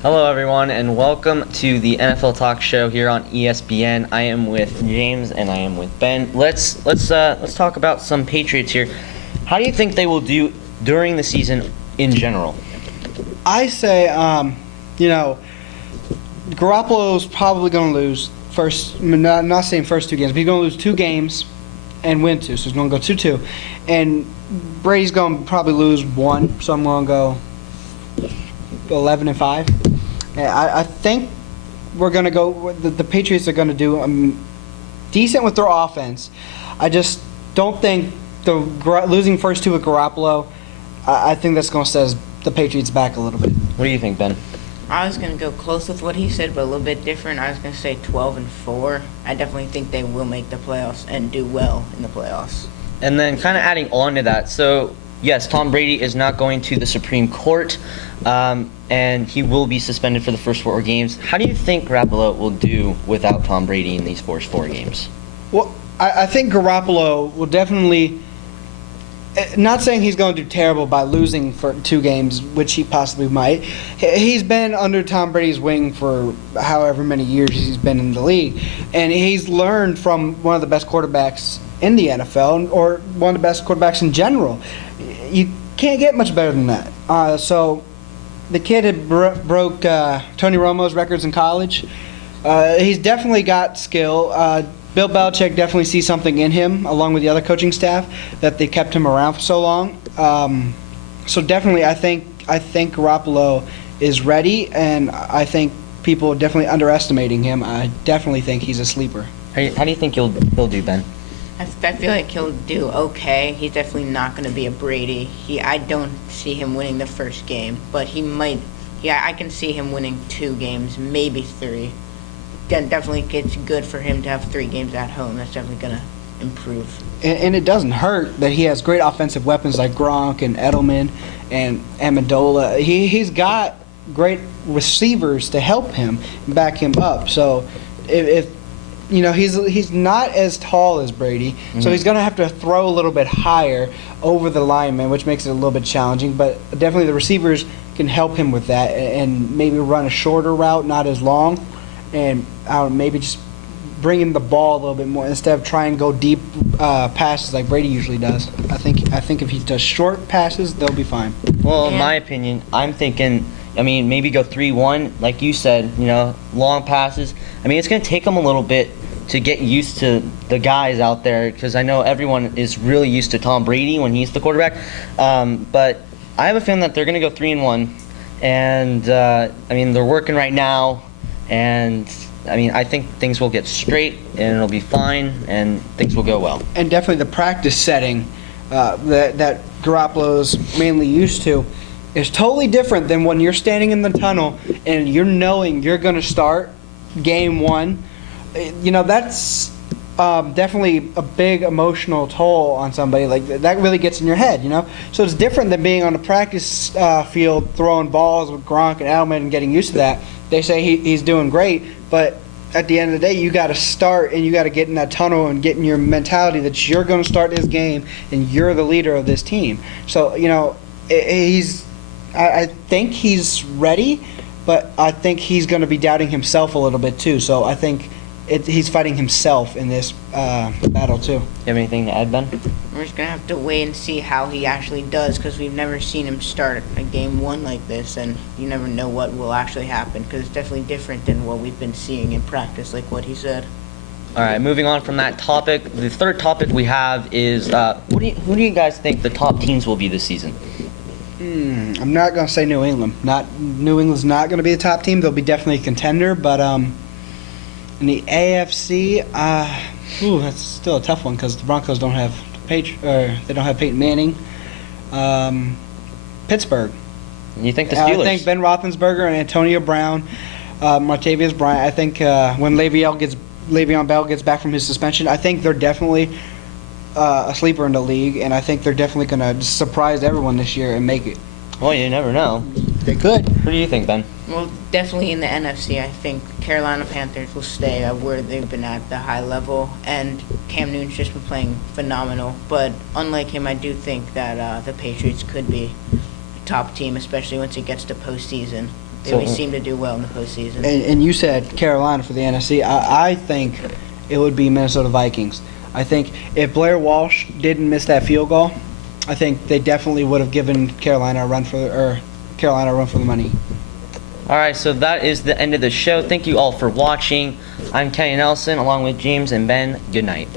Hello, everyone, and welcome to the NFL Talk Show here on ESPN. I am with James and I am with Ben. Let's talk about some Patriots here. How do you think they will do during the season in general? I say, Garoppolo's probably going to lose first. Not saying first two games, but he's going to lose two games and win two. So he's going to go 2-2, and Brady's going to probably lose one. So I'm going to go 11-5. I think we're going to go. The Patriots are going to do decent with their offense. I just don't think losing first two with Garoppolo. I think that's going to set the Patriots back a little bit. What do you think, Ben? I was going to go close with what he said, but a little bit different. I was going to say 12-4. I definitely think they will make the playoffs and do well in the playoffs. And then kind of adding on to that, so yes, Tom Brady is not going to the Supreme Court, and he will be suspended for the first 4 games. How do you think Garoppolo will do without Tom Brady in these first 4 games? Well, I think Garoppolo will definitely. Not saying he's going to do terrible by losing for 2 games, which he possibly might. He's been under Tom Brady's wing for however many years he's been in the league, and he's learned from one of the best quarterbacks in the NFL, or one of the best quarterbacks in general. You can't get much better than that. So the kid had broke Tony Romo's records in college. He's definitely got skill. Bill Belichick definitely sees something in him, along with the other coaching staff, that they kept him around for so long. So definitely, I think Garoppolo is ready, and I think people are definitely underestimating him. I definitely think he's a sleeper. How do you think he'll do, Ben? I feel like he'll do okay. He's definitely not going to be a Brady. I don't see him winning the first game, but he might. Yeah, I can see him winning 2 games, maybe 3. Definitely it's good for him to have 3 games at home. That's definitely going to improve. And it doesn't hurt that he has great offensive weapons like Gronk and Edelman and Amendola. He's got great receivers to help him and back him up. So if he's not as tall as Brady, so he's going to have to throw a little bit higher over the lineman, which makes it a little bit challenging. But definitely the receivers can help him with that and maybe run a shorter route, not as long. And maybe just bring him the ball a little bit more instead of trying to go deep passes like Brady usually does. I think if he does short passes, they'll be fine. Well, in my opinion, I'm thinking, maybe go 3-1, like you said, long passes. It's going to take them a little bit to get used to the guys out there, because I know everyone is really used to Tom Brady when he's the quarterback. But I have a feeling that they're going to go 3-1, and they're working right now. And I think things will get straight, and it'll be fine, and things will go well. And definitely the practice setting that Garoppolo's mainly used to is totally different than when you're standing in the tunnel and you're knowing you're going to start game 1. That's definitely a big emotional toll on somebody. Like that really gets in your head, So it's different than being on the practice field throwing balls with Gronk and Edelman and getting used to that. They say he's doing great, but at the end of the day, you got to start and you got to get in that tunnel and get in your mentality that you're going to start this game and you're the leader of this team. So I think he's ready, but I think he's going to be doubting himself a little bit too. So I think he's fighting himself in this battle too. You have anything to add, Ben? We're just going to have to wait and see how he actually does, because we've never seen him start a game 1 like this, and you never know what will actually happen, because it's definitely different than what we've been seeing in practice, like what he said. All right, moving on from that topic, the third topic we have is who do you guys think the top teams will be this season? I'm not going to say New England. New England's not going to be the top team. They'll be definitely a contender, but in the AFC, that's still a tough one because the Broncos don't have Peyton Manning. Pittsburgh. You think the Steelers? I think Ben Roethlisberger and Antonio Brown, Martavius Bryant. I think when Le'Veon Bell gets back from his suspension, I think they're definitely a sleeper in the league, and I think they're definitely going to surprise everyone this year and make it. Well, you never know. They could. What do you think, Ben? Well, definitely in the NFC, I think Carolina Panthers will stay where they've been at the high level, and Cam Newton's just been playing phenomenal. But unlike him, I do think that the Patriots could be a top team, especially once it gets to postseason. They So- always seem to do well in the postseason. And you said Carolina for the NFC. I think it would be Minnesota Vikings. I think if Blair Walsh didn't miss that field goal, I think they definitely would have given Carolina a run for the money. All right, so that is the end of the show. Thank you all for watching. I'm Kenny Nelson, along with James and Ben. Good night.